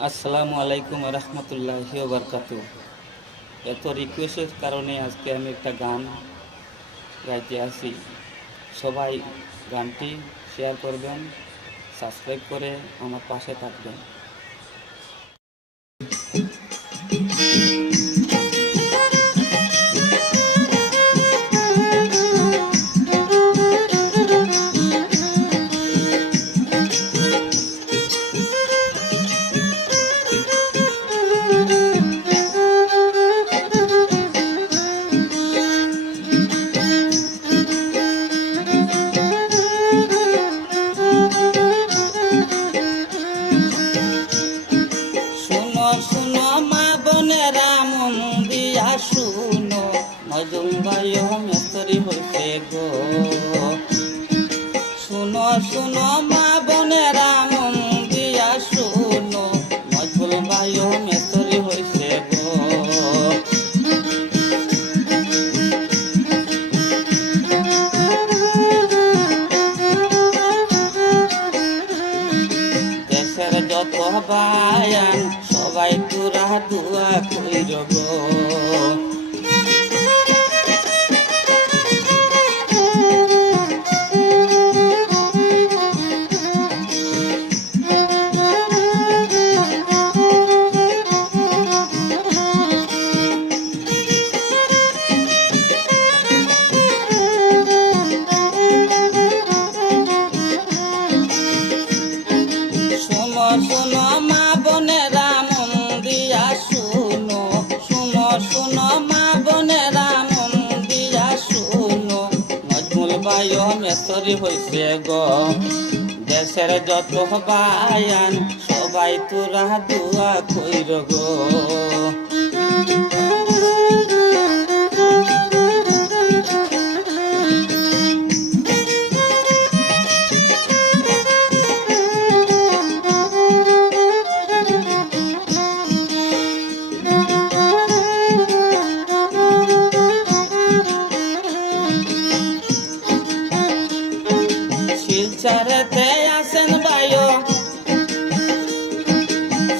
আসসালামু আলাইকুম রহমতুল্লাহ বরকাত এত রিকোয়েস্টের কারণে আজকে আমি একটা গান গাইতে আসি। সবাই গানটি শেয়ার করবেন সাবস্ক্রাইব করে আমার পাশে থাকবেন। বায়ু মেস্তরি হইতে গো। শুনো শুনো, মা বোনেরা, মন দিয়া শুনো মজুল বায়ু মেস্তরি হইতে গো। দেশের যত বায়ান, সবাই তোরা দুয়া কইর গো। শুনো মা বোনেরা দিয়া শুনো শুনো শুনো, মা বোনেরা, মন দিয়া শুনো। মজমুল বায়ো মেসরি হইছে গো। দেশের যত বায়ান, সবাই তোরা দুয়া কইর গো। শিলচারেতে আসেন বায়ু।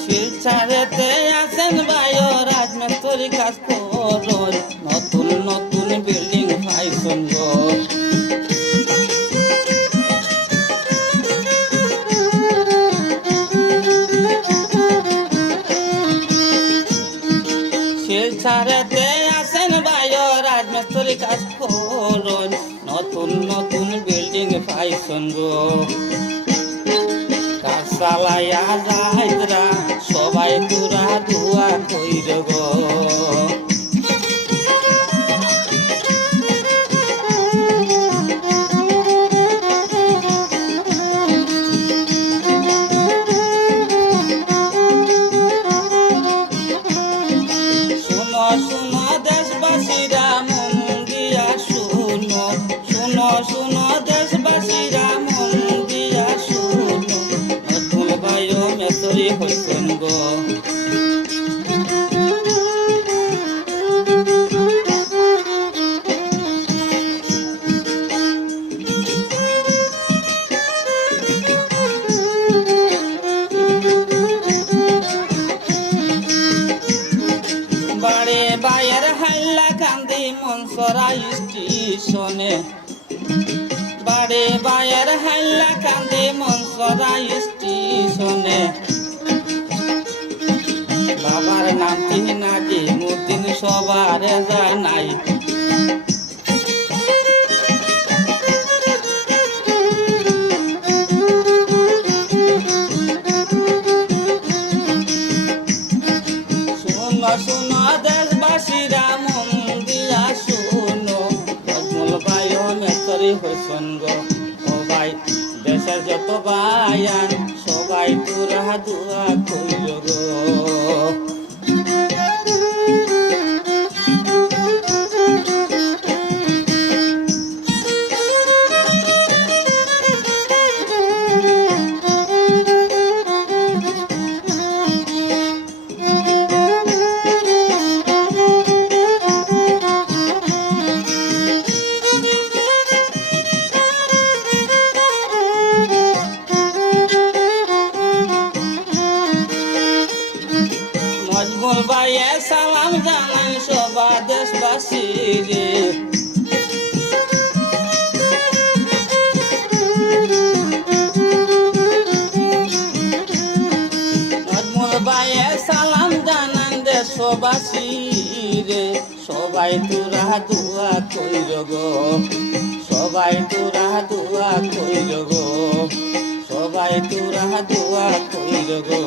শিলচারেতে আসেন বায়ু রাজমিস্ত্রি কাজ নতুন নতুন বিল্ডিং পাইছুন গো শিলচারেতে বিল্ডিং পাইছুন তার কাসালায়া যাইতরা সবাই তোরা ধুয়া কইর গো গো। বায়ের হাল্লা কান্দি মনসরা স্টেশনে। বাড়ে বায়ের হাল্লা কান্দি মনসরা স্টেশনে। সবার জানাই শুনো শুনো, দেশবাসীরা, মন দিয়া শুনো। মজমুল বায়ু মেসরি হইসন ও দেশের যত বায়ান, সবাই তোরা দুয়া কইল গো। নাজমুল ভাইয়ে সালাম জানান সবা দেশবাসী রে। সালাম জানান দেশবাসী রে। সবাই তোরা দোয়া কইর গো। সবাই তোরা দোয়া কইর গো। সবাই তোরা দোয়া কইর গো।